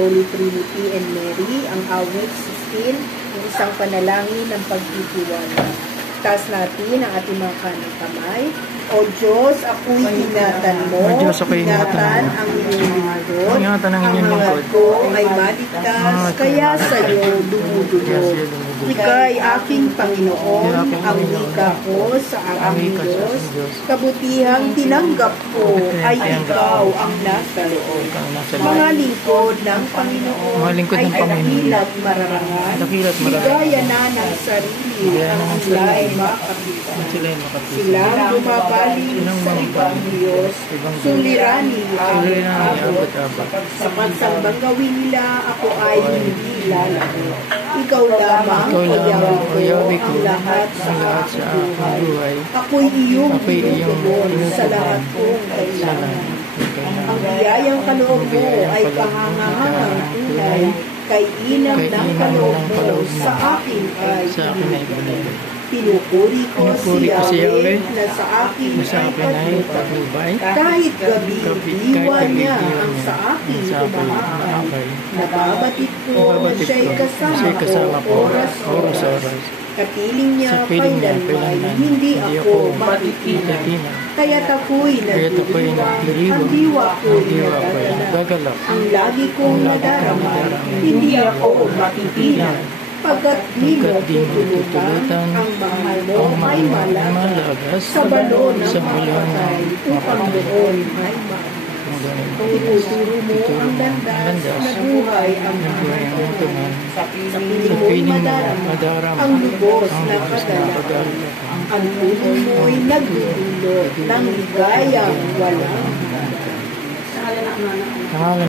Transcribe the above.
Holy Trinity and Mary, ang awit 16, ang isang panalangin ng pagtitiwala. Taas natin ang ating mga kanang kamay. O Diyos, ako'y ingatan mo. O Diyos, ako'y ingatan mo. Ang inyong lingkod. Ingatan ang inyong Ang lingkod. ko ay maligtas, kaya sa iyo dumudulog. Ika'y aking Panginoon, ang wika ko sa aking Diyos. Kabutihang tinanggap ko ay ikaw ang nasa loob. Mga lingkod ng Panginoon ay dakilat mararangan. Ligaya na ng sarili ang sila ay makapita. Silang bumabalik sa ibang Diyos, suliranin ang abot. Sa pansambang gawin nila, ako ay hindi lalago. Ikaw lamang, O Yahweh ko, ang lahat sa aking buhay. Ako'y iyong tinutugon sa lahat kong kailangan. Ang biyayang kaloob mo ay kahangahangang tunay, kay inam ng kaloob mo sa akin ay pinibigay. Pinupuri ko si Yahweh na sa akin ay patnubay. Kahit gabi, diwa niya ang sa akin kumahakay. Nababatid ko na siya'y kasama ko oras. Kapiling niya kailanman, hindi ako matitinan. Kaya't ako'y nagdiriwang, ang diwa ko'y nagagalak. Ang lagi kong nadarama, hindi ako matitinan. Pagkat di mo tutulutan, ang mahal mo ay malagas sa balon ng patay upang doon ay maalas. Ituturo mo ang landas na buhay ang tungan. Sa piling mo'y madarama ang lubos na kagalakan. Ang puno mo'y nagdudulot ng ligayang walang hanggan.